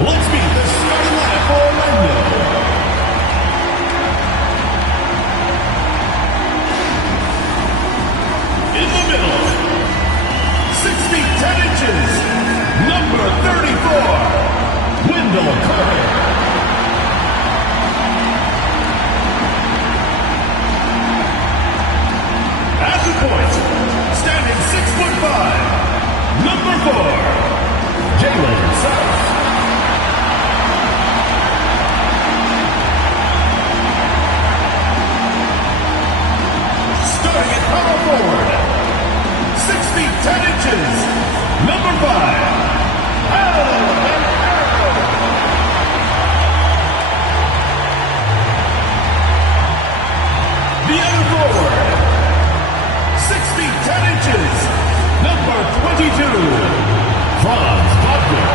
Let's meet the starting lineup for Orlando. In the middle, 6 feet 10 inches, number 34, Wendell Curry. At the point, standing 6'5", number 4, Jalen South. Starting at power forward, 6 feet 10 inches, number 5, the other forward, 6 feet 10 inches, number 22, Franz Wagner.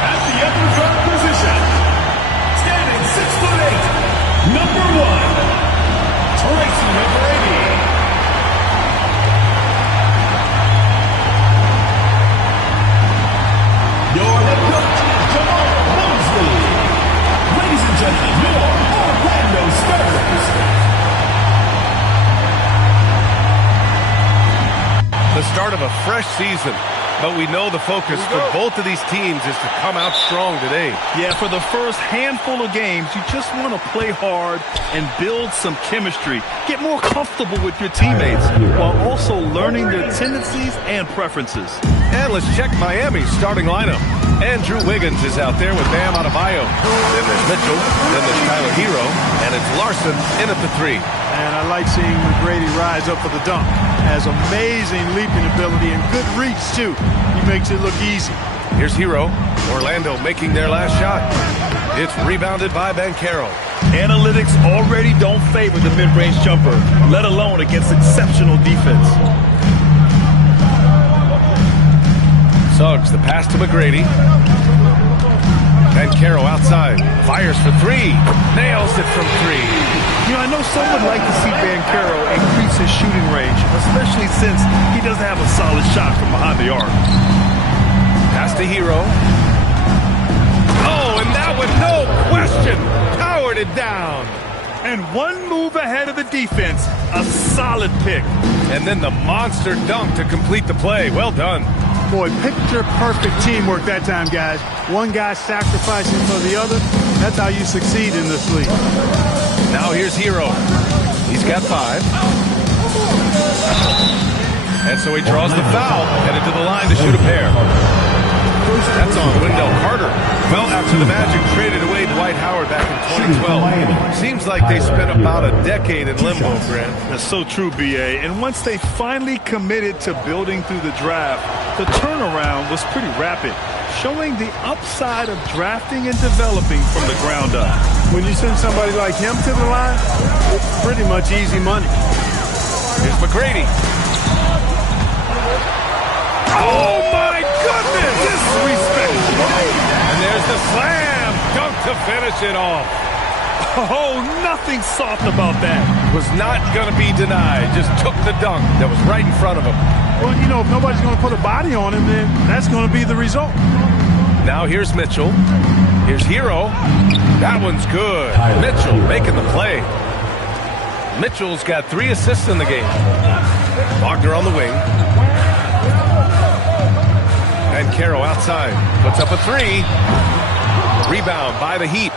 At the upper guard position, standing 6'8", number 1, Tracy McGrady. Your head coach is Jamal Mosley. Ladies and gentlemen, your Orlando Spurs. The start of a fresh season, but we know the focus for both of these teams is to come out strong today. Yeah, for the first handful of games, you just want to play hard and build some chemistry. Get more comfortable with your teammates while also learning their tendencies and preferences. And let's check Miami's starting lineup. Andrew Wiggins is out there with Bam Adebayo. Then there's Mitchell, then there's Tyler Hero, and it's Larson in at the 3. And I like seeing McGrady rise up for the dunk. Has amazing leaping ability and good reach, too. He makes it look easy. Here's Hero. Orlando making their last shot. It's rebounded by Banchero. Analytics already don't favor the mid-range jumper, let alone against exceptional defense. Suggs, the pass to McGrady. Banchero outside. Fires for 3. Nails it from 3. You know, I know some would like to see Banchero increase his shooting range, especially since he doesn't have a solid shot from behind the arc. Pass to Hero. Oh, and that one, no question, powered it down. And one move ahead of the defense, a solid pick. And then the monster dunk to complete the play. Well done. Boy, picture-perfect teamwork that time, guys. One guy sacrificing for the other. That's how you succeed in this league. Now here's Hero. He's got 5. And so he draws the foul, headed to the line to shoot a pair. That's on Wendell Carter. Well, after the Magic traded away Dwight Howard back in 2012, seems like they spent about a decade in limbo, Grant. That's so true, B.A. And once they finally committed to building through the draft, the turnaround was pretty rapid, showing the upside of drafting and developing from the ground up. When you send somebody like him to the line, it's pretty much easy money. Here's McGrady. Oh, my goodness! Disrespect. And there's the slam. Dunk to finish it off. Oh, nothing soft about that. Was not going to be denied. Just took the dunk that was right in front of him. Well, you know, if nobody's going to put a body on him, then that's going to be the result. Now here's Mitchell. Here's Hero. That one's good. Mitchell making the play. Mitchell's got 3 assists in the game. Wagner on the wing. Banchero outside. Puts up a 3. Rebound by the Heat.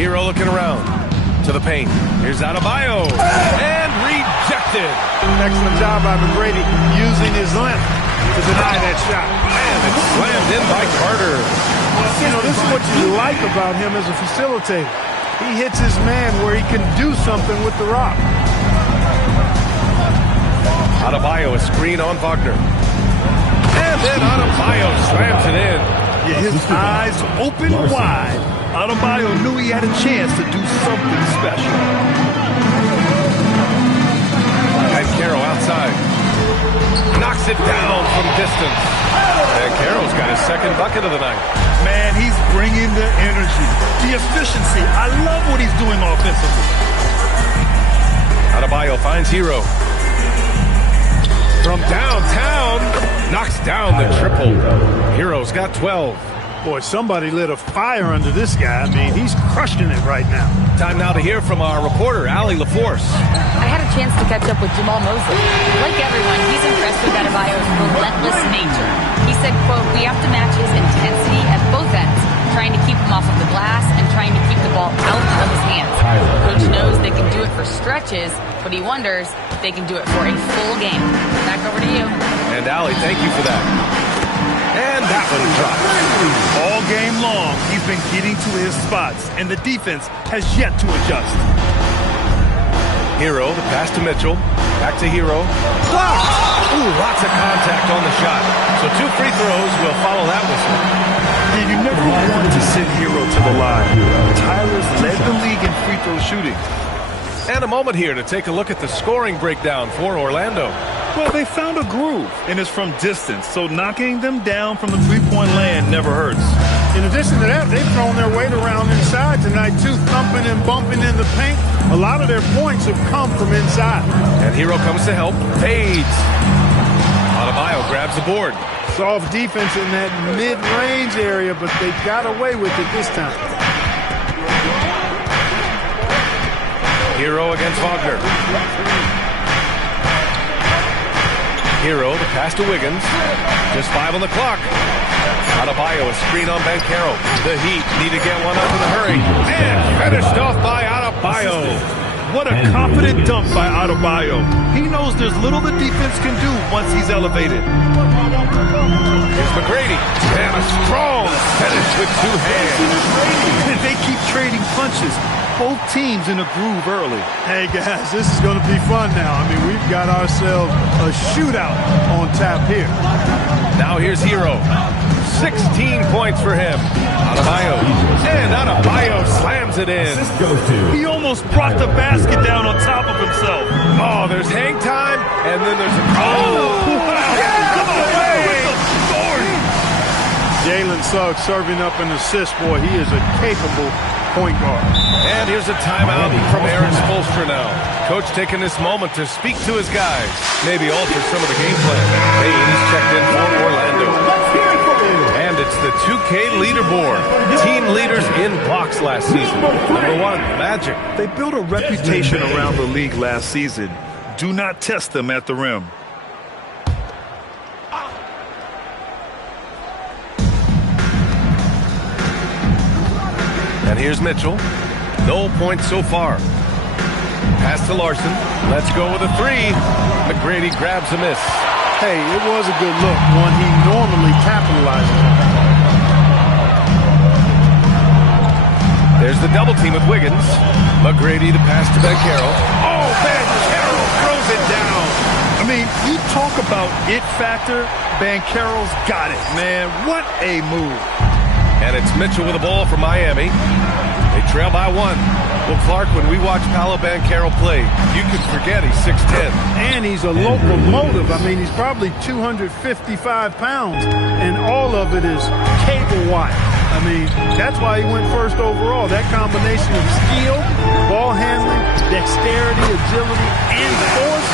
Hero looking around to the paint. Here's Adebayo. And rejected. Excellent job by McGrady using his length to deny that shot. And it's slammed in by Carter. You know, this is what you like about him as a facilitator. He hits his man where he can do something with the rock. Adebayo, a screen on Wagner. And then Adebayo slams it in. Yeah, his eyes open wide. Adebayo knew he had a chance to do something special. Banchero outside. Knocks it down from distance. Banchero's got his second bucket of the night. Man, he's bringing the energy, the efficiency. I love what he's doing offensively. Adebayo finds Hero. From downtown, knocks down the triple. Hero's got 12. Boy, somebody lit a fire under this guy. I mean, he's crushing it right now. Time now to hear from our reporter, Allie LaForce. I had a chance to catch up with Jamal Mosley. Like everyone, he's impressed with Adebayo's relentless nature. He said, quote, "We have to match his intensity at both ends, trying to keep him off of the glass and trying to keep the ball out of his hands. Coach knows they can do it for stretches, but he wonders if they can do it for a full game." Back over to you. And Allie, thank you for that. And that one dropped. All game long, he's been getting to his spots, and the defense has yet to adjust. Hero, the pass to Mitchell. Back to Hero. Blocked! Ooh, lots of contact on the shot. So 2 free throws will follow that whistle. Yeah, you never want to send Hero to the line. Tyler's led the league in free throw shooting. And a moment here to take a look at the scoring breakdown for Orlando. Well, they found a groove, and it's from distance, so knocking them down from the three-point land never hurts. In addition to that, they've thrown their weight around inside tonight, too, thumping and bumping in the paint. A lot of their points have come from inside. And Hero comes to help. Fades. Adebayo grabs the board. Soft defense in that mid-range area, but they got away with it this time. Hero against Wagner. Hero, the pass to Wiggins. Just 5 on the clock. Adebayo, a screen on Banchero. The Heat need to get one up in a hurry. And finished off by Adebayo. What a confident dunk by Adebayo. He knows there's little the defense can do once he's elevated. Here's McGrady. And a strong finish with 2 hands. And they keep trading punches. Both teams in a groove early. Hey, guys, this is going to be fun now. I mean, we've got ourselves a shootout on tap here. Now here's Hero. 16 points for him. Adebayo. And Adebayo slams it in. He almost brought the basket down on top of himself. Oh, there's hang time, and then there's a... Jalen Suggs serving up an assist. Boy, he is a capable point guard. And here's a timeout from Aaron Spoelstra now. Coach taking this moment to speak to his guys. Maybe alter some of the game plan. Payne is checked in for Orlando. And it's the 2K leaderboard. Team leaders in blocks last season. Number 1, Magic. They built a reputation around the league last season. Do not test them at the rim. And here's Mitchell. No points so far. Pass to Larson. Let's go with a 3. McGrady grabs a miss. Hey, it was a good look, one he normally capitalizes on. There's the double team with Wiggins. McGrady, the pass to Banchero. Oh, Banchero throws it down. I mean, you talk about it factor. Banchero's got it, man. What a move. And it's Mitchell with the ball for Miami. They trail by 1. Well, Clark, when we watch Paolo Banchero play, you can forget he's 6'10". And he's a locomotive. I mean, he's probably 255 pounds, and all of it is cable wire. I mean, that's why he went first overall. That combination of skill, ball handling, dexterity, agility, and force.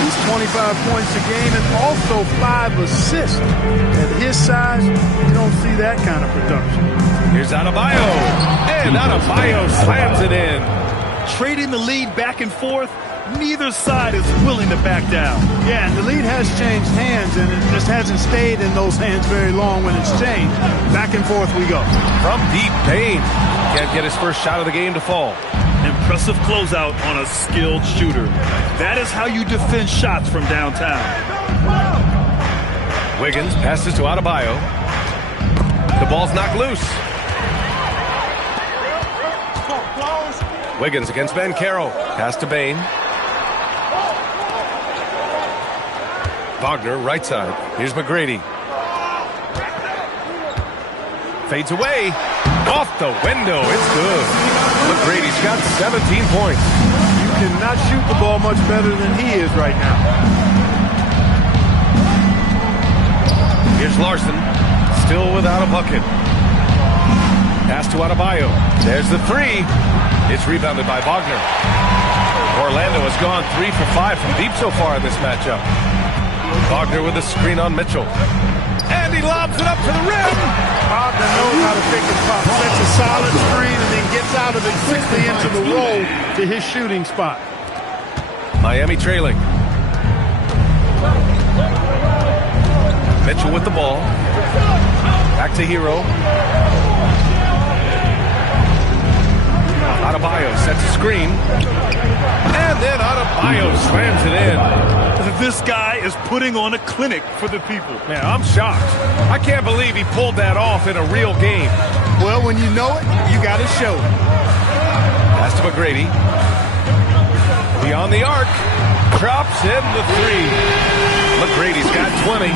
He's 25 points a game and also 5 assists. At his size, you don't see that kind of production. Here's Adebayo. And Adebayo slams it in. Trading the lead back and forth, neither side is willing to back down. Yeah, and the lead has changed hands, and it just hasn't stayed in those hands very long when it's changed. Back and forth we go. From deep, Payne can't get his first shot of the game to fall. Impressive closeout on a skilled shooter. That is how you defend shots from downtown. Wiggins passes to Adebayo. The ball's knocked loose. Wiggins against Banchero. Pass to Bain. Wagner, right side. Here's McGrady. Fades away. Off the window. It's good. McGrady's got 17 points. You cannot shoot the ball much better than he is right now. Here's Larson. Still without a bucket. Pass to Adebayo. There's the 3. It's rebounded by Wagner. Orlando has gone 3 for 5 from deep so far in this matchup. Wagner with a screen on Mitchell. And he lobs it up to the rim. Wagner knows how to pick his pop. Sets a solid screen and then gets out of it quickly into the roll to his shooting spot. Miami trailing. Mitchell with the ball. Back to Hero. Adebayo sets a screen. And then Adebayo slams it in. This guy is putting on a clinic for the people. Man, I'm shocked. I can't believe he pulled that off in a real game. Well, when you know it, you got to show it. Pass to McGrady. Beyond the arc. Drops in the three. McGrady's got 20.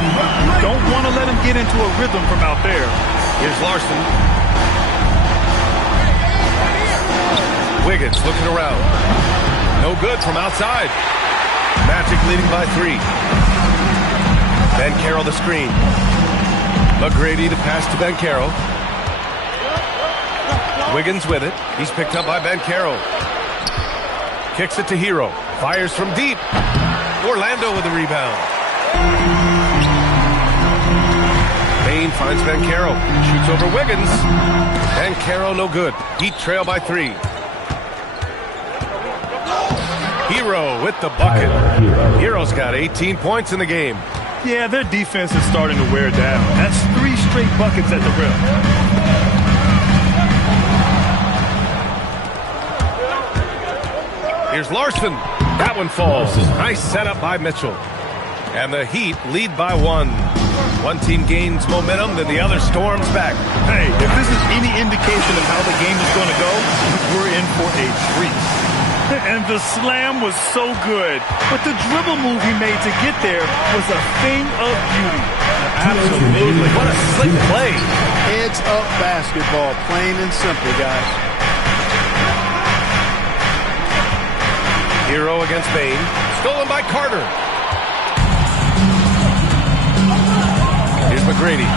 Don't want to let him get into a rhythm from out there. Here's Larson. Wiggins looking around. No good from outside. Magic leading by 3. Banchero the screen. McGrady to pass to Banchero. Wiggins with it. He's picked up by Banchero. Kicks it to Hero. Fires from deep. Orlando with the rebound. Payne finds Banchero. Shoots over Wiggins. Banchero no good. Heat trail by 3. Hero with the bucket. Hero's got 18 points in the game. Yeah, their defense is starting to wear down. That's 3 straight buckets at the rim. Here's Larson. That one falls. Nice setup by Mitchell. And the Heat lead by 1. One team gains momentum, then the other storms back. Hey, if this is any indication of how the game is going to go, we're in for a treat. And the slam was so good. But the dribble move he made to get there was a thing of beauty. Absolutely. What a slick play. Heads up basketball, plain and simple, guys. Hero against Payne. Stolen by Carter. Here's McGrady.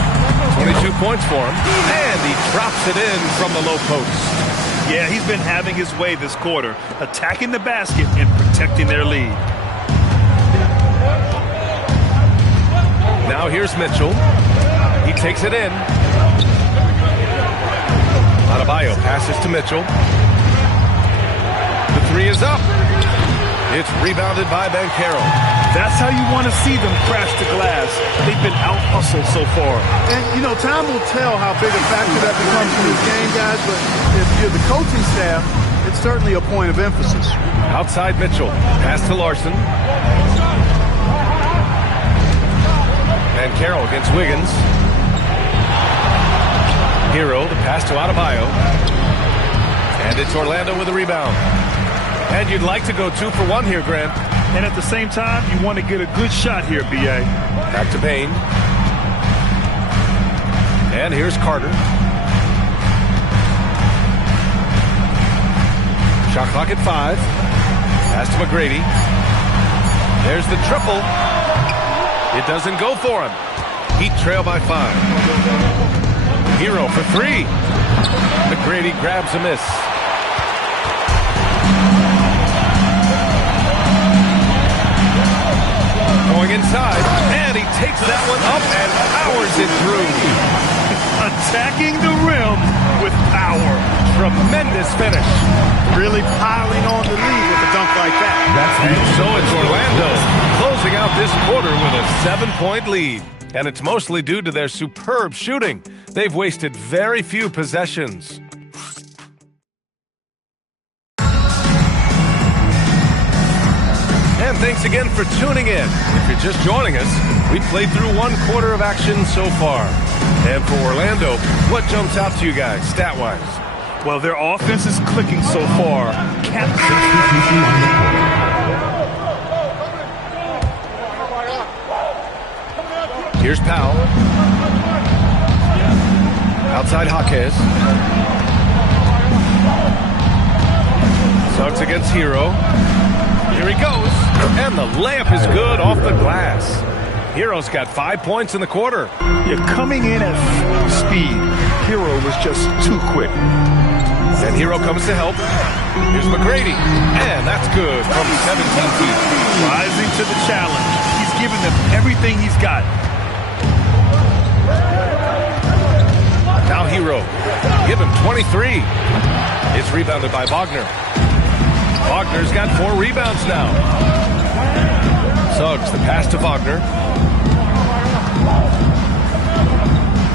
22 points for him. And he drops it in from the low post. Yeah, he's been having his way this quarter, attacking the basket and protecting their lead. Now here's Mitchell. He takes it in. Adebayo passes to Mitchell. The 3 is up. It's rebounded by Banchero. That's how you want to see them crash the glass. They've been out-hustled so far. And, you know, time will tell how big a factor that becomes in this game, guys, but if you're the coaching staff, it's certainly a point of emphasis. Outside Mitchell. Pass to Larson. Banchero against Wiggins. Hero, the pass to Adebayo. And it's Orlando with the rebound. And you'd like to go 2 for 1 here, Grant. And at the same time, you want to get a good shot here, B.A. Back to Payne. And here's Carter. Shot clock at 5. Pass to McGrady. There's the triple. It doesn't go for him. Heat trail by 5. Hero for 3. McGrady grabs a miss. Going inside, and he takes that one up and powers it through. Attacking the rim with power. Tremendous finish. Really piling on the lead with a dunk like that. And so it's Orlando closing out this quarter with a 7-point lead. And it's mostly due to their superb shooting. They've wasted very few possessions. And thanks again for tuning in. If you're just joining us, we played through 1 quarter of action so far. And for Orlando, what jumps out to you guys, stat-wise? Well, their offense is clicking so far. Here's Powell. Outside Jaquez. Suggs against Hero. Here he goes. And the layup is good off the glass. Hero's got 5 points in the quarter. You're coming in at speed. Hero was just too quick. And Hero comes to help. Here's McGrady. And that's good from 17 feet. Rising to the challenge. He's giving them everything he's got. Now Hero. Give him 23. It's rebounded by Wagner. Wagner's got 4 rebounds now. Suggs the pass to Wagner.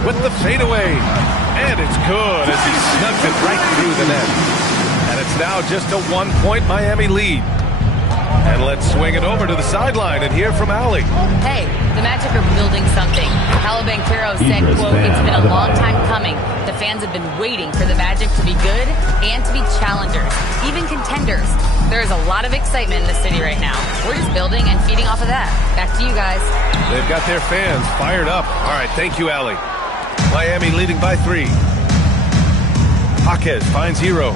With the fadeaway. And it's good as he snugs it right through the net. And it's now just a 1-point Miami lead. And let's swing it over to the sideline and hear from Allie. Hey, the Magic are building something. Paolo Banchero said, quote, "It's been a long time coming. The fans have been waiting for the Magic to be good and to be challengers, even contenders." There is a lot of excitement in the city right now. We're just building and feeding off of that. Back to you guys. They've got their fans fired up. All right, thank you, Allie. Miami leading by 3. Jaquez finds Hero.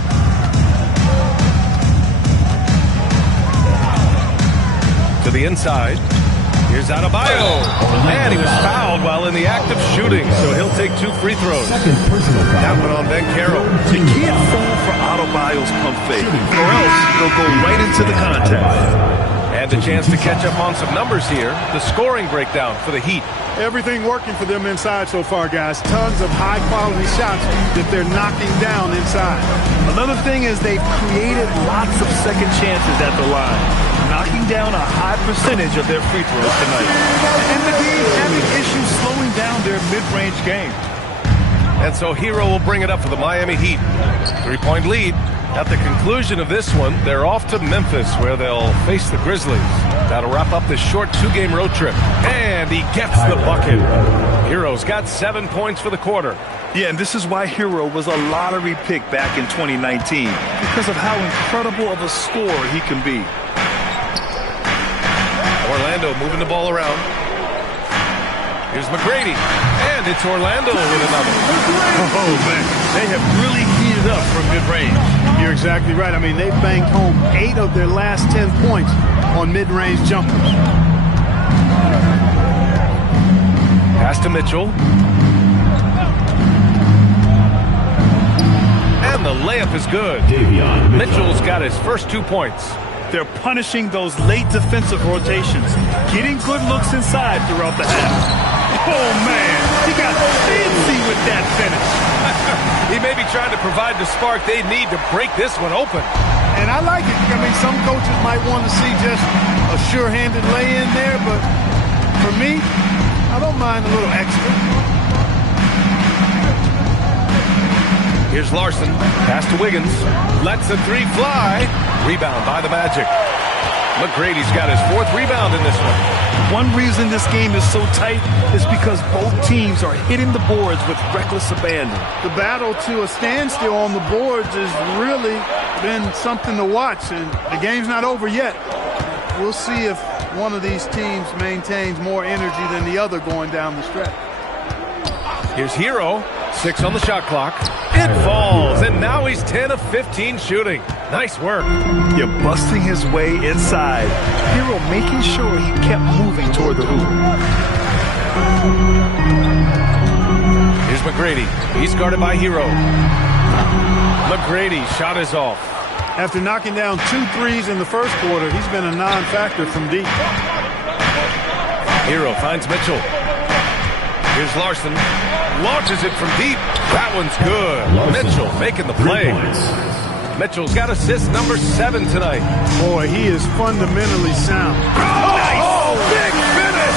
To the inside. Here's Adebayo. And he was fouled while in the act of shooting, so he'll take 2 free throws. That one on Banchero. You can't fall for Adebayo's pump fake, or else he'll go right into the contact. And a chance to catch up on some numbers here. The scoring breakdown for the Heat. Everything working for them inside so far, guys. Tons of high-quality shots that they're knocking down inside. Another thing is they've created lots of second chances at the line, knocking down a high percentage of their free throws tonight. And the team having issues slowing down their mid-range game. And so Hero will bring it up for the Miami Heat. 3-point lead. At the conclusion of this one, they're off to Memphis, where they'll face the Grizzlies. That'll wrap up this short 2-game road trip. And he gets the bucket. Hero's got 7 points for the quarter. Yeah, and this is why Hero was a lottery pick back in 2019, because of how incredible of a scorer he can be. Orlando moving the ball around. Here's McGrady. And it's Orlando with another. Oh, man. They have really heated up from mid-range. You're exactly right. I mean, they've banged home 8 of their last 10 points on mid-range jumpers. Pass to Mitchell. And the layup is good. Mitchell's got his first 2 points. They're punishing those late defensive rotations, getting good looks inside throughout the half. Oh, man, he got fancy with that finish. He may be trying to provide the spark they need to break this one open. And I like it. I mean, some coaches might want to see just a sure-handed lay-in there, but for me, I don't mind a little extra. Here's Larson. Pass to Wiggins. Lets the 3 fly. Rebound by the Magic. McGrady's got his 4th rebound in this one. One reason this game is so tight is because both teams are hitting the boards with reckless abandon. The battle to a standstill on the boards has really been something to watch, and the game's not over yet. We'll see if one of these teams maintains more energy than the other going down the stretch. Here's Hero. 6 on the shot clock. It falls, and now he's 10 of 15 shooting. Nice work. You're busting his way inside. Hero making sure he kept moving toward the hoop. Here's McGrady. He's guarded by Hero. McGrady shot is off. After knocking down 2 threes in the first quarter, he's been a non-factor from deep. Hero finds Mitchell. Here's Larson. Launches it from deep. That one's good. Mitchell making the play. Mitchell's got assist number 7 tonight. Boy, he is fundamentally sound. Nice! Oh, big finish!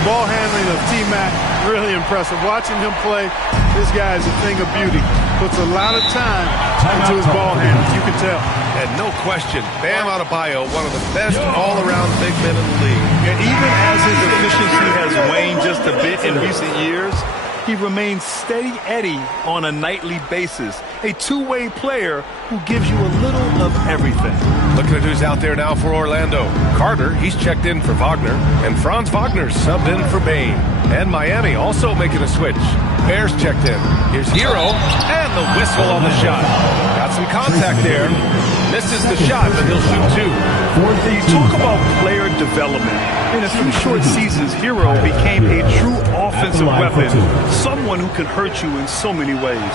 The ball handling of T-Mac, really impressive. Watching him play, this guy is a thing of beauty. Puts a lot of time into his ball handling, you can tell. And no question, Bam Adebayo, one of the best all-around big men in the league. And even as his efficiency has waned just a bit in recent years, he remains steady Eddie on a nightly basis. A two-way player who gives you a little of everything. Looking at who's out there now for Orlando. Carter, he's checked in for Wagner. And Franz Wagner's subbed in for Bain. And Miami also making a switch. Bears checked in. Here's Hero. And the whistle on the shot. Got some contact there. Misses the shot, but he'll shoot two. You talk about player development. In a few short seasons, Hero became a true offensive weapon, someone who can hurt you in so many ways.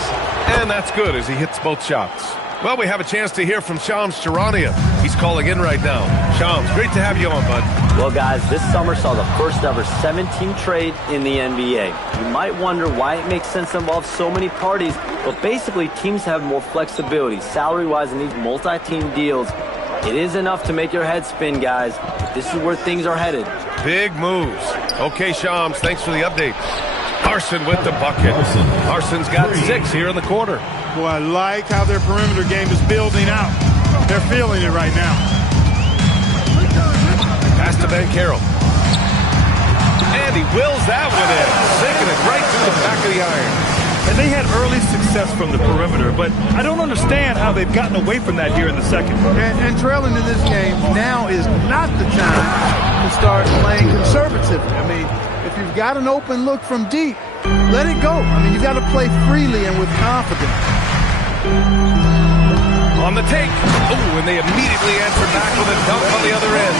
And that's good as he hits both shots. Well, we have a chance to hear from Shams Charania. He's calling in right now. Shams, great to have you on, bud. Well, guys, this summer saw the first ever 7-team trade in the NBA. You might wonder why it makes sense to involve so many parties, but basically teams have more flexibility salary-wise in these multi-team deals. It is enough to make your head spin, guys. This is where things are headed. Big moves. Okay, Shams, thanks for the update. Carson with the bucket. Carson's got 6 here in the quarter. Boy, I like how their perimeter game is building out. They're feeling it right now. Pass to Banchero. And he wills that one in. Sinking it right through the back of the iron. And they had early success from the perimeter, but I don't understand how they've gotten away from that here in the second. And trailing in this game, now is not the time to start playing conservatively. I mean, if you've got an open look from deep, let it go. I mean, you've got to play freely and with confidence. On the take. Oh, and they immediately answer back with a dunk on the other end.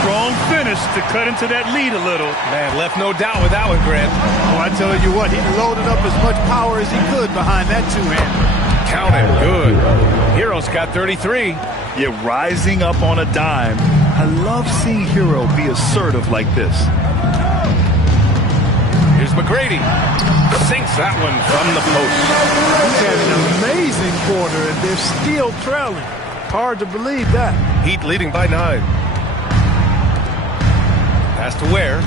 Strong finish to cut into that lead a little. Man, left no doubt with that one, Grant. Oh, I tell you what, he loaded up as much power as he could behind that two-hander. Count it. Good. Hero's got 33. Yeah, rising up on a dime. I love seeing Hero be assertive like this. Here's McGrady. Sinks that one from the post. He's had an amazing quarter, and they're still trailing. Hard to believe that. Heat leading by 9. Pass to Ware.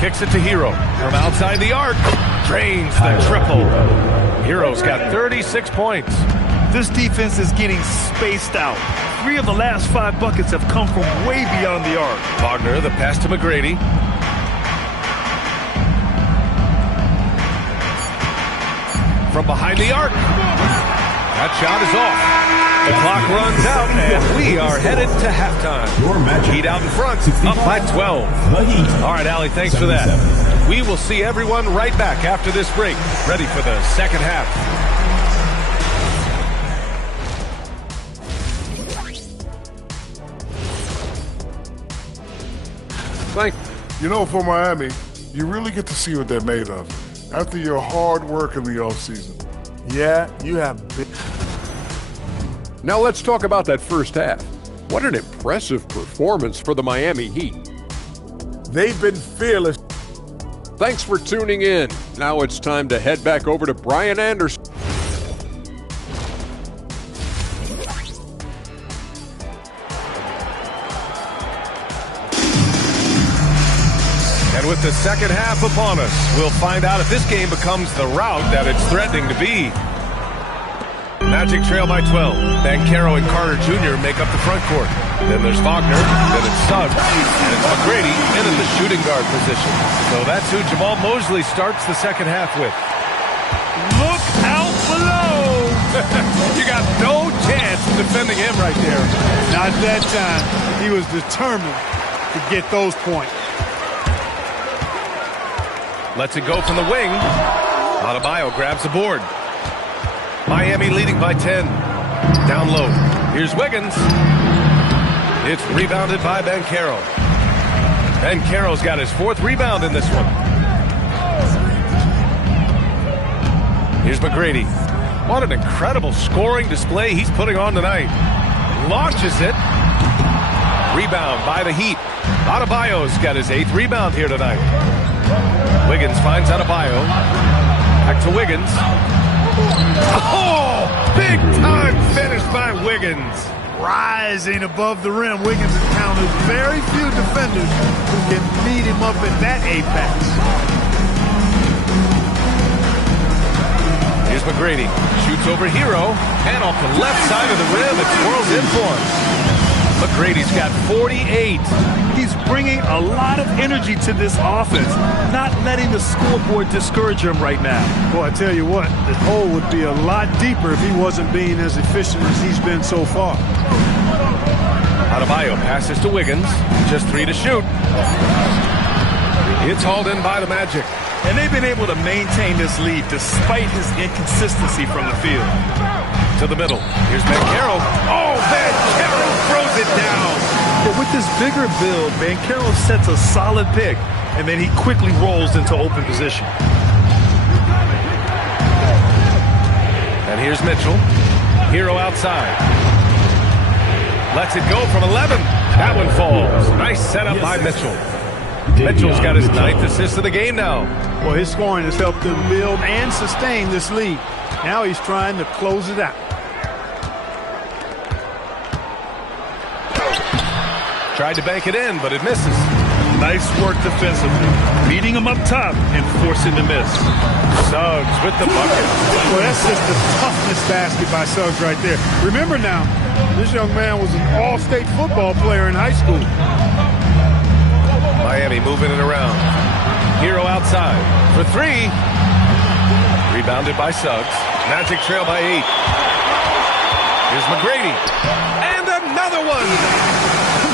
Kicks it to Hero. From outside the arc. Drains the triple. Hero's got 36 points. This defense is getting spaced out. 3 of the last 5 buckets have come from way beyond the arc. Wagner, the pass to McGrady. From behind the arc. That shot is off. The clock runs out, and we are headed to halftime. Heat out in front, up by 12. All right, Allie, thanks for that. We will see everyone right back after this break, ready for the second half. You know, for Miami, you really get to see what they're made of after your hard work in the offseason. Yeah, you have big... Now let's talk about that first half. What an impressive performance for the Miami Heat. They've been fearless. Thanks for tuning in. Now it's time to head back over to Brian Anderson. And with the second half upon us, we'll find out if this game becomes the rout that it's threatening to be. Magic trail by 12. Banchero and Carter Jr. make up the front court. Then there's Wagner, then it's Suggs, and it's McGrady in the shooting guard position. So that's who Jamal Mosley starts the second half with. Look out below! You got no chance of defending him right there. Not that time. He was determined to get those points. Lets it go from the wing. Adebayo grabs the board. Miami leading by 10. Down low. Here's Wiggins. It's rebounded by Banchero. Banchero's got his 4th rebound in this one. Here's McGrady. What an incredible scoring display he's putting on tonight. Launches it. Rebound by the Heat. Adebayo's got his 8th rebound here tonight. Wiggins finds Adebayo. Back to Wiggins. Oh! Big time finish by Wiggins. Rising above the rim, Wiggins encounters very few defenders who can meet him up at that apex. Here's McGrady. Shoots over Hero. And off the left side of the rim, it swirls in for him. McGrady's got 48. He's bringing a lot of energy to this offense, not letting the scoreboard discourage him right now. Boy, I tell you what, the hole would be a lot deeper if he wasn't being as efficient as he's been so far. Adebayo passes to Wiggins. Just 3 to shoot. It's hauled in by the Magic. And they've been able to maintain this lead despite his inconsistency from the field. To the middle. Here's Bancaro. Oh, Bancaro throws it down. But with this bigger build, Bancaro sets a solid pick, and then he quickly rolls into open position. And here's Mitchell. Hero outside. Lets it go from 11. That one falls. Nice setup by Mitchell. Mitchell's got his 9th assist of the game now. Well, his scoring has helped them build and sustain this lead. Now he's trying to close it out. Tried to bank it in, but it misses. Nice work defensively. Beating him up top and forcing the miss. Suggs with the bucket. Well, that's just the toughness basket by Suggs right there. Remember now, this young man was an all-state football player in high school. Miami moving it around. Hero outside for 3. Rebounded by Suggs. Magic trail by 8. Here's McGrady. And another one.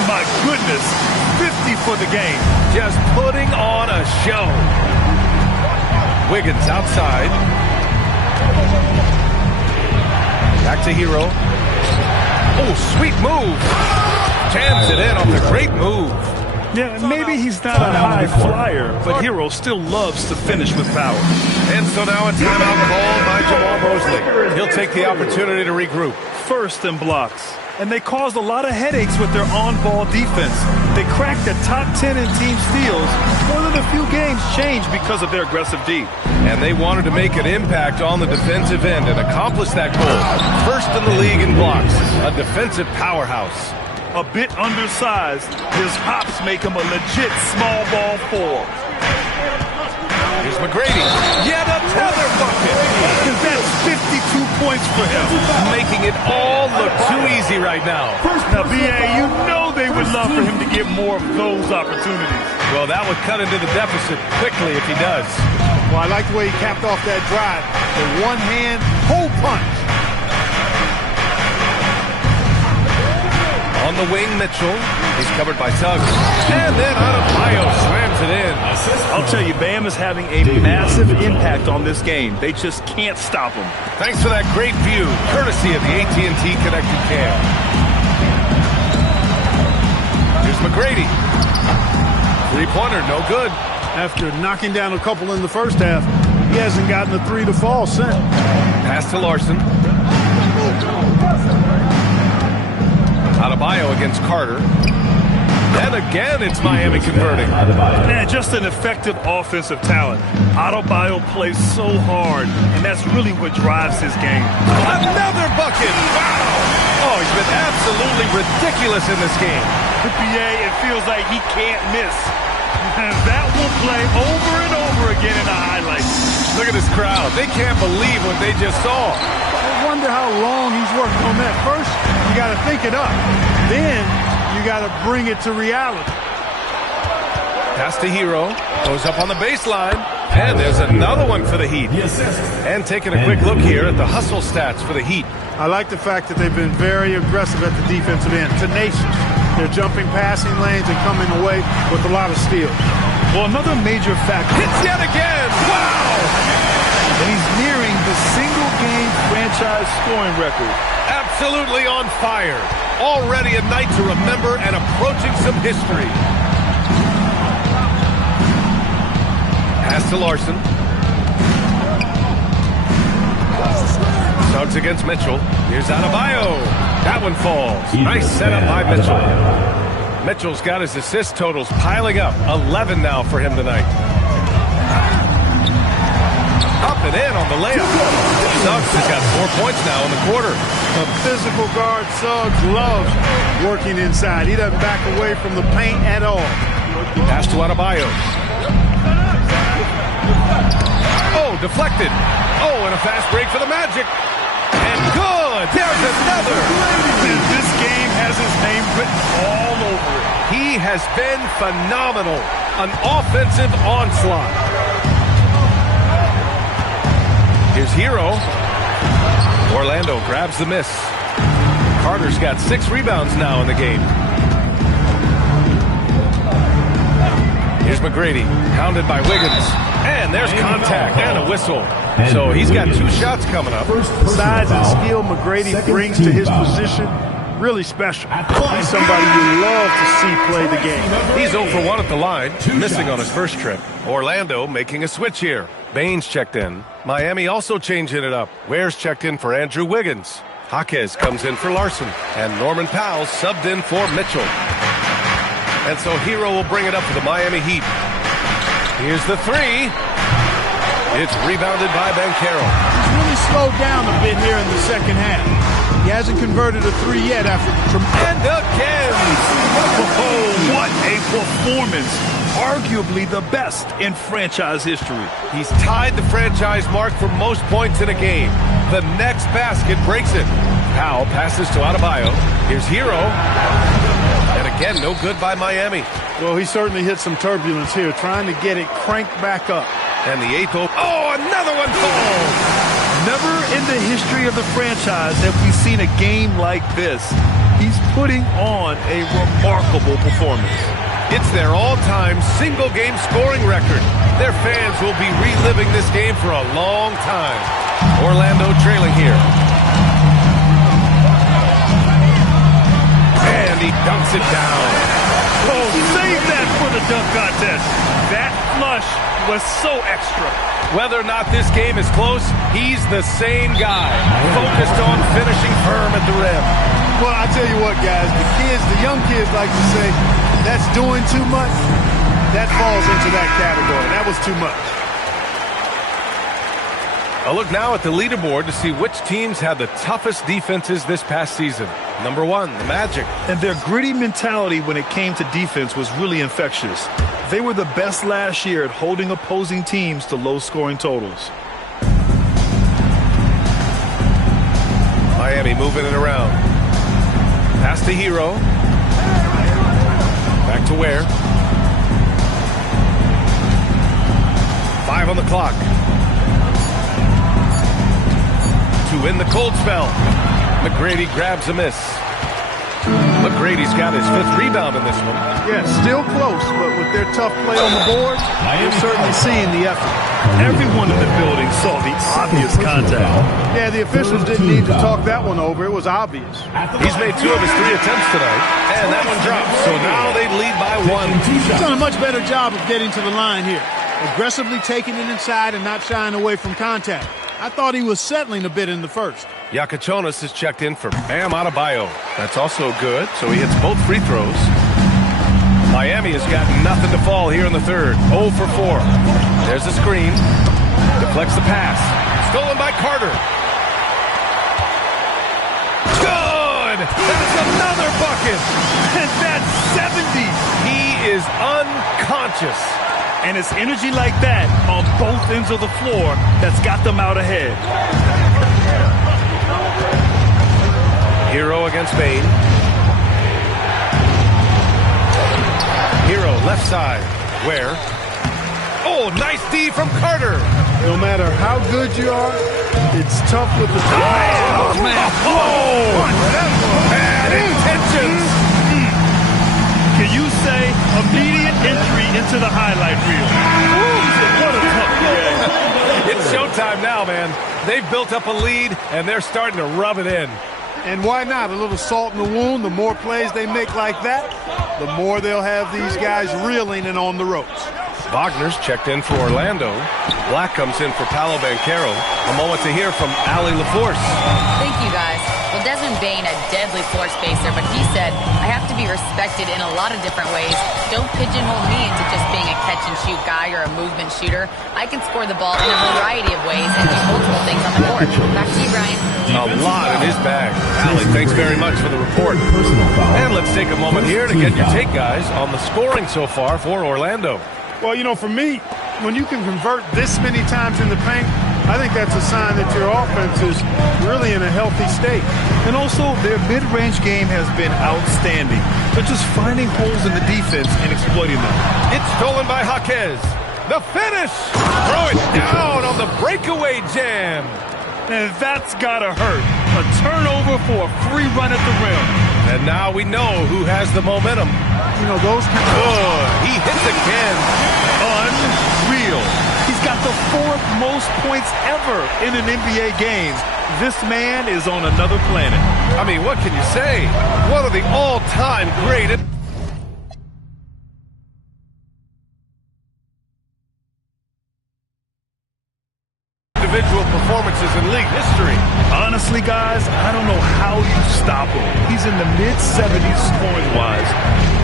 My goodness, 50 for the game. Just putting on a show. Wiggins outside. Back to Hero. Oh, sweet move. Jams it in off the great move. Yeah, maybe he's not a high flyer, but Hero still loves to finish with power. And so now a timeout called by Jamal Mosley. He'll take the opportunity to regroup. First in blocks. And they caused a lot of headaches with their on-ball defense. They cracked the top 10 in team steals. More than a few games changed because of their aggressive D. And they wanted to make an impact on the defensive end and accomplish that goal. First in the league in blocks. A defensive powerhouse. A bit undersized, his hops make him a legit small ball 4. Here's McGrady. Yet another bucket. That's 52 points for him. Making it all look too easy right now. Now, B.A., you know they would love for him to get more of those opportunities. Well, that would cut into the deficit quickly if he does. Well, I like the way he capped off that drive. The one-hand hole punch. On the wing, Mitchell. He's covered by Suggs. And then Adebayo slams it in. I'll tell you, Bam is having a massive impact on this game. They just can't stop him. Thanks for that great view, courtesy of the AT&T Connected Cam. Here's McGrady. Three-pointer, no good. After knocking down a couple in the first half, he hasn't gotten the 3 to fall since. Pass to Larson. Adebayo against Carter. And again, it's Miami converting. Man, just an effective offensive talent. Adebayo plays so hard, and that's really what drives his game. Another bucket! Wow! Oh, he's been absolutely ridiculous in this game. The BA, it feels like he can't miss. And that will play over and over again in the highlights. Look at this crowd. They can't believe what they just saw. I wonder how long he's working on that. First, you got to think it up. Then, you got to bring it to reality. Pass to Hero. Goes up on the baseline. And there's another one for the Heat. And taking a quick look here at the hustle stats for the Heat. I like the fact that they've been very aggressive at the defensive end. Tenacious. They're jumping passing lanes and coming away with a lot of steals. Well, another major factor. Hits yet again. Wow! And he's nearing the single-game franchise scoring record. Absolutely on fire. Already a night to remember and approaching some history. Pass to Larson. Suggs against Mitchell. Here's Adebayo. That one falls. Nice setup by Mitchell. Mitchell's got his assist totals piling up. 11 now for him tonight. Up and in on the layup. Suggs has got 4 points now in the quarter. A physical guard, Suggs, loves working inside. He doesn't back away from the paint at all. Pass to Adebayo. Oh, deflected. Oh, and a fast break for the Magic. And good. There's another. And this game has his name written all over it. He has been phenomenal. An offensive onslaught. Here's Hero. Orlando grabs the miss. Carter's got 6 rebounds now in the game. Here's McGrady, pounded by Wiggins. And there's contact and a whistle. So he's got 2 shots coming up. Size and skill McGrady brings to his position, really special. He's somebody you love to see play the game. He's 0 for 1 at the line, missing on his first trip. Orlando making a switch here. Baines checked in. Miami also changing it up. Ware's checked in for Andrew Wiggins. Jaquez comes in for Larson. And Norman Powell subbed in for Mitchell. And so Hero will bring it up for the Miami Heat. Here's the 3. It's rebounded by Banchero. He's really slowed down a bit here in the second half. He hasn't converted a 3 yet after the and again. Oh, what a performance. Arguably the best in franchise history. He's tied the franchise mark for most points in a game. The next basket breaks it. Powell passes to Adebayo. Here's Hero. And again, no good by Miami. Well, he certainly hit some turbulence here, trying to get it cranked back up. And the 8th. Oh, another one falls. Never in the history of the franchise have we seen a game like this. He's putting on a remarkable performance. It's their all-time single-game scoring record. Their fans will be reliving this game for a long time. Orlando trailing here. And he dunks it down. Oh, save that for the dunk contest. That flush was so extra. Whether or not this game is close, he's the same guy, focused on finishing firm at the rim. Well, I tell you what, guys, the young kids like to say, that's doing too much. That falls into that category. That was too much. A look now at the leaderboard to see which teams had the toughest defenses this past season. Number 1, the Magic. And their gritty mentality when it came to defense was really infectious. They were the best last year at holding opposing teams to low-scoring totals. Miami moving it around. Pass to Hero. Back to Ware. 5 on the clock. To win the cold spell. McGrady grabs a miss. McGrady's got his 5th rebound in this one. Yeah, still close, but with their tough play on the board, you're certainly seeing the effort. Everyone in the building saw the obvious contact. Yeah, the officials didn't need to talk that one over. It was obvious. He's made 2 of his 3 attempts tonight, and that one drops. So now they lead by 1. He's done a much better job of getting to the line here. Aggressively taking it inside and not shying away from contact. I thought he was settling a bit in the first. Yakachonis is checked in for Bam Adebayo. That's also good, so he hits both free throws. Miami has got nothing to fall here in the 3rd. 0 for 4. There's a screen. Deflects the pass. Stolen by Carter. Good! That's another bucket! And that's 70! He is unconscious. And it's energy like that on both ends of the floor that's got them out ahead. Hero against Bain. Hero left side. Ware. Oh, nice D from Carter. No matter how good you are, it's tough with the Oh, man. Oh! Bad intentions. Can you say immediate entry into the highlight reel? What a tough play. It's showtime now, man. They've built up a lead, and they're starting to rub it in. And why not? A little salt in the wound. The more plays they make like that, the more they'll have these guys reeling and on the ropes. Wagner's checked in for Orlando. Black comes in for Paolo Banchero. A moment to hear from Allie LaForce. Thank you, guys. Well, Desmond Bain, a deadly floor spacer, but he said, I have to be respected in a lot of different ways. Don't pigeonhole me into just being a catch-and-shoot guy or a movement shooter. I can score the ball in a variety of ways and do multiple things on the court. Back to you, Brian. A lot in his bag. Allie, thanks very much for the report. And let's take a moment here to get your take, guys, on the scoring so far for Orlando. Well, you know, for me, when you can convert this many times in the paint, I think that's a sign that your offense is really in a healthy state. And also, their mid-range game has been outstanding. They're just finding holes in the defense and exploiting them. It's stolen by Jaquez. The finish! Throw it down on the breakaway jam. And that's gotta hurt. A turnover for a free run at the rim. And now we know who has the momentum. You know, those kind of... He hits again. Unreal. He's got the 4th most points ever in an NBA game. This man is on another planet. I mean, what can you say? One of the all-time greatest. Individual performances in league history. Honestly, guys, I don't know how you stop him. He's in the mid-70s scoring-wise.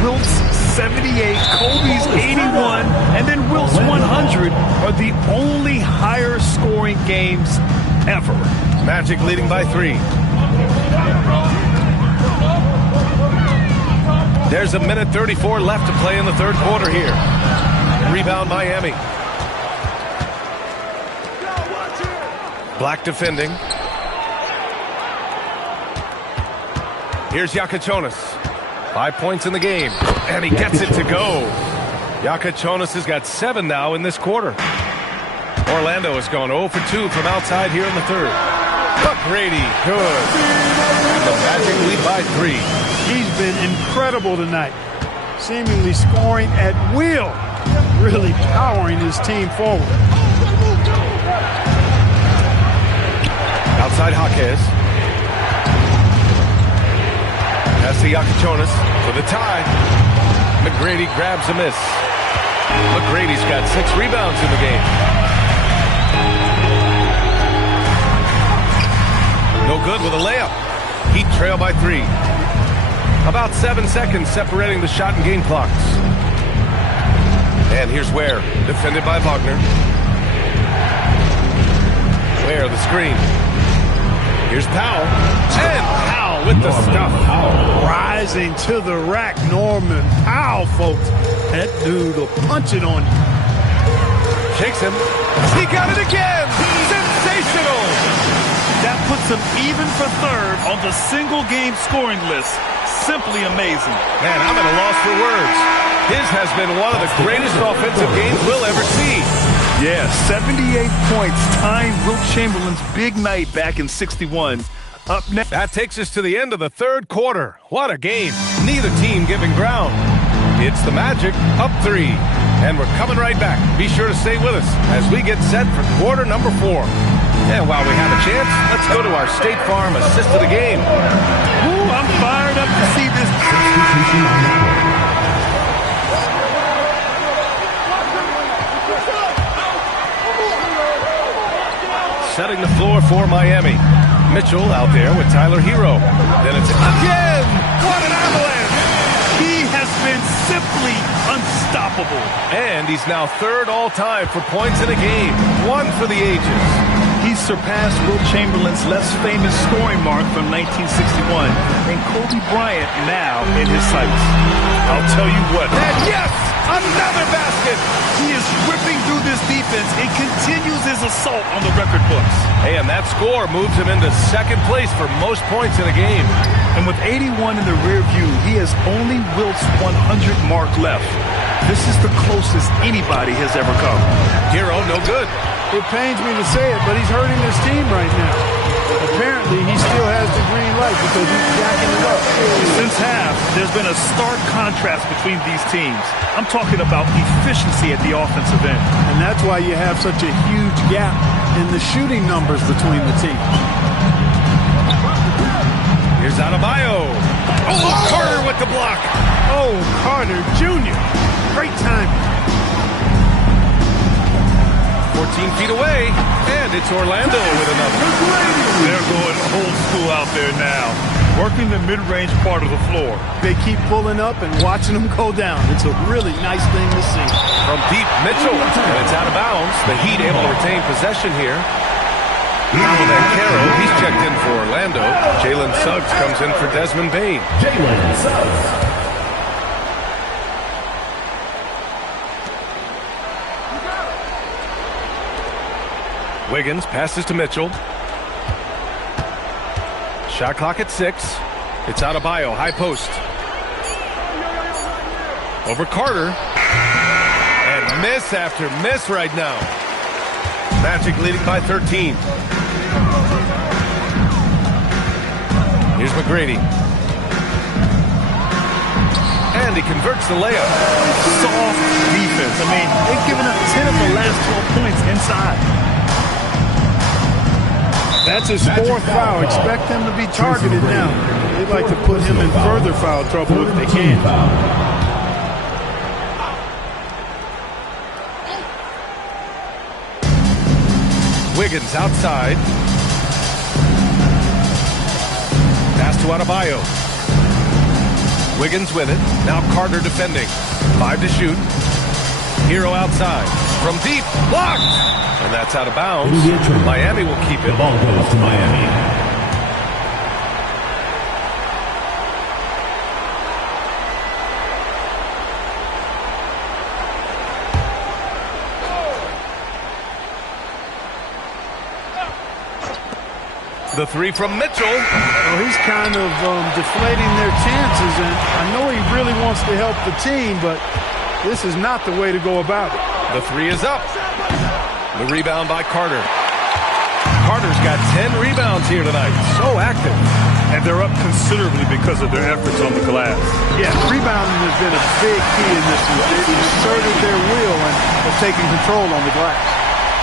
Wilt's 78, Kobe's 81, and then Wilt's 100 are the only higher-scoring games ever. Magic leading by 3. There's 1:34 left to play in the third quarter here. Rebound Miami. Black defending. Here's Yakachonis. 5 points in the game. And he gets it to go. Yakachonis has got 7 now in this quarter. Orlando has gone 0 for 2 from outside here in the third. McGrady, good. And the Magic lead by 3. He's been incredible tonight. Seemingly scoring at will. Really powering his team forward. Outside Jaquez. Pass to Yakachonis for the tie. McGrady grabs a miss. McGrady's got 6 rebounds in the game. No good with a layup. Heat trail by 3. About 7 seconds separating the shot and game clocks. And here's Ware, defended by Wagner. Ware, the screen. Here's Powell. And Powell with the stuff. Rising to the rack, Norman Powell, folks. That dude will punch it on you. Shakes him. He got it again. Sensational. That puts him even for third on the single-game scoring list. Simply amazing. Man, I'm at a loss for words. His has been one of the greatest offensive games we'll ever see. Yeah, 78 points, tying Wilt Chamberlain's big night back in '61. Up next. That takes us to the end of the third quarter. What a game. Neither team giving ground. It's the Magic up 3. And we're coming right back. Be sure to stay with us as we get set for quarter number 4. And while we have a chance, let's go to our State Farm assist of the game. Ooh, I'm fired up to see this. Setting the floor for Miami. Mitchell out there with Tyler Hero. Then it's again. What an avalanche. He has been simply unstoppable. And he's now third all-time for points in a game. 1 for the ages. He's surpassed Wilt Chamberlain's less famous scoring mark from 1961 and Kobe Bryant now in his sights. I'll tell you what. And yes, another basket. He is ripping through this defense and continues his assault on the record books. And that score moves him into second place for most points in a game. And with 81 in the rear view, he has only Wilt's 100 mark left. This is the closest anybody has ever come. Hero, no good. It pains me to say it, but he's hurting his team right now. Apparently, he still has the green light because he's jacking it up. Since half, there's been a stark contrast between these teams. I'm talking about efficiency at the offensive end. And that's why you have such a huge gap in the shooting numbers between the teams. Here's Adebayo. Oh, Carter with the block. Oh, Carter Jr. Great timing. 14 feet away, and it's Orlando with another. They're going old school out there now, working the mid-range part of the floor. They keep pulling up and watching them go down. It's a really nice thing to see. From deep, Mitchell, and it's out of bounds. The Heat able to retain possession here. Paolo Banchero, he's checked in for Orlando. Jalen Suggs comes in for Desmond Bane. Jalen Suggs. Wiggins passes to Mitchell. Shot clock at 6. It's Adebayo, high post. Over Carter. And miss after miss right now. Magic leading by 13. Here's McGrady. end. He converts the layup. Soft defense. I mean, they've given up 10 of the last 12 points inside. That's his fourth foul. Expect him to be targeted now. They'd like to put him in further foul trouble if they can. Wiggins outside. Pass to Adebayo. Wiggins with it. Now Carter defending. 5 to shoot. Hero outside. From deep. Blocked. And that's out of bounds. Miami will keep it. The ball goes to Miami. The three from Mitchell. Well, he's kind of deflating their chances, and I know he really wants to help the team, but this is not the way to go about it. The three is up. The rebound by Carter. Carter's got 10 rebounds here tonight. So active. And they're up considerably because of their efforts on the glass. Yeah, rebounding has been a big key in this one. They've asserted their will and have taken control on the glass.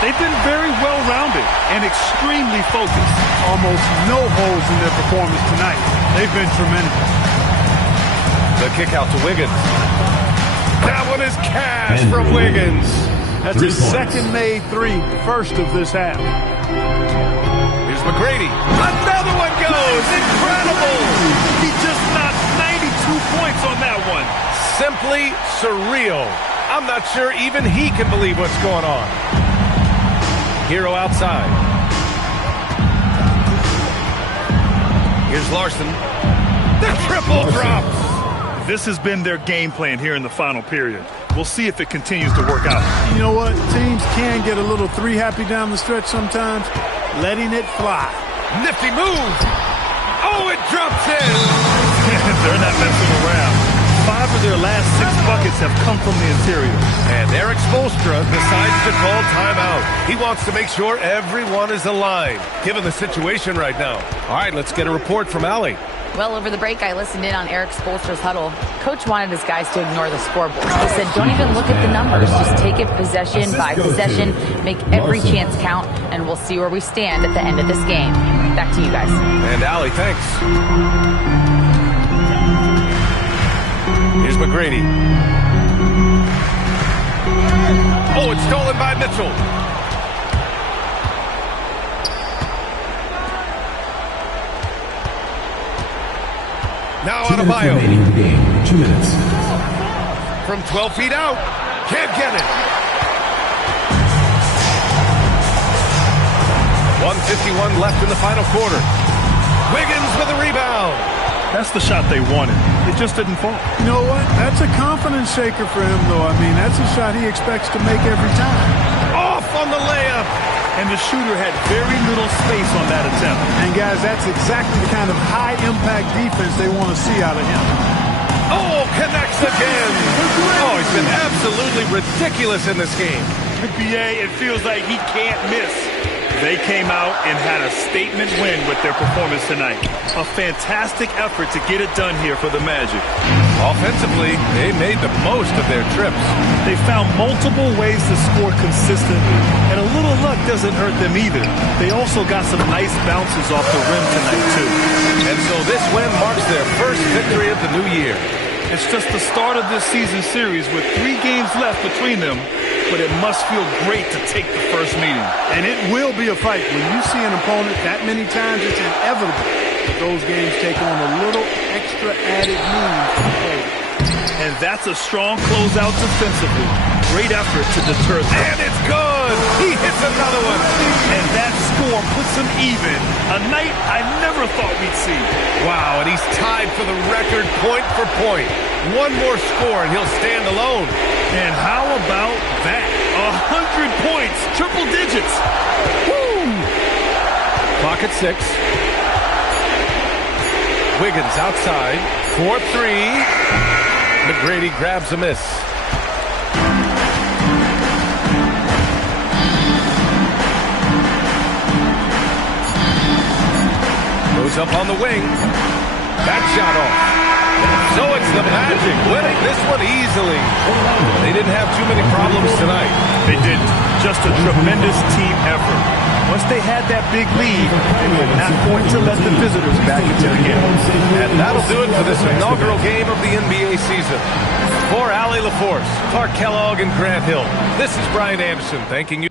They've been very well-rounded and extremely focused. Almost no holes in their performance tonight. They've been tremendous. The kick out to Wiggins. That one is cash from Wiggins. That's his second made three, first of this half. Here's McGrady. Another one goes. Incredible. He just knocked 92 points on that one. Simply surreal. I'm not sure even he can believe what's going on. Hero outside. Here's Larson. The triple drops. This has been their game plan here in the final period. We'll see if it continues to work out. You know what? Teams can get a little three happy down the stretch sometimes. Letting it fly. Nifty move. Oh, it drops in. They're not messing around. 5 of their last 6 buckets have come from the interior. And Eric Spoelstra decides to call timeout. He wants to make sure everyone is aligned, given the situation right now. All right, let's get a report from Allie. Well, over the break, I listened in on Eric Spoelstra's huddle. Coach wanted his guys to ignore the scoreboard. He said, don't even look at the numbers. Just take it possession by possession, make every chance count, and we'll see where we stand at the end of this game. Back to you guys. And Allie, thanks. Here's McGrady. Oh, it's stolen by Mitchell. Now Adebayo. 2 minutes. From 12 feet out. Can't get it. 1:51 left in the final quarter. Wiggins with a rebound. That's the shot they wanted. It just didn't fall. You know what? That's a confidence shaker for him, though. I mean, that's a shot he expects to make every time. Off on the layup. And the shooter had very little space on that attempt. And, guys, that's exactly the kind of high-impact defense they want to see out of him. Oh, connects again. Oh, he's been absolutely ridiculous in this game. BA, it feels like he can't miss. They came out and had a statement win with their performance tonight. A fantastic effort to get it done here for the Magic. Offensively, they made the most of their trips. They found multiple ways to score consistently, and a little luck doesn't hurt them either. They also got some nice bounces off the rim tonight, too. And so this win marks their first victory of the new year. It's just the start of this season series with 3 games left between them, but it must feel great to take the first meeting. And it will be a fight. When you see an opponent that many times, it's inevitable that those games take on a little extra added meaning for the players. And that's a strong closeout defensively. Great effort to deter them. And it's good! He hits another one! And that score puts him even. A night I never thought we'd see. Wow, and he's tied for the record point for point. One more score and he'll stand alone. And how about that? 100 points, triple digits. Woo! Clock at 6. Wiggins outside. 4-3. McGrady grabs a miss. Goes up on the wing. That shot off. So it's the Magic winning this one easily. They didn't have too many problems tonight. They didn't. Just a tremendous team effort. Once they had that big lead, they were not going to let the visitors back into the game. And that'll do it for this inaugural game of the NBA season. For Allie LaForce, Clark Kellogg, and Grant Hill, this is Brian Anderson thanking you.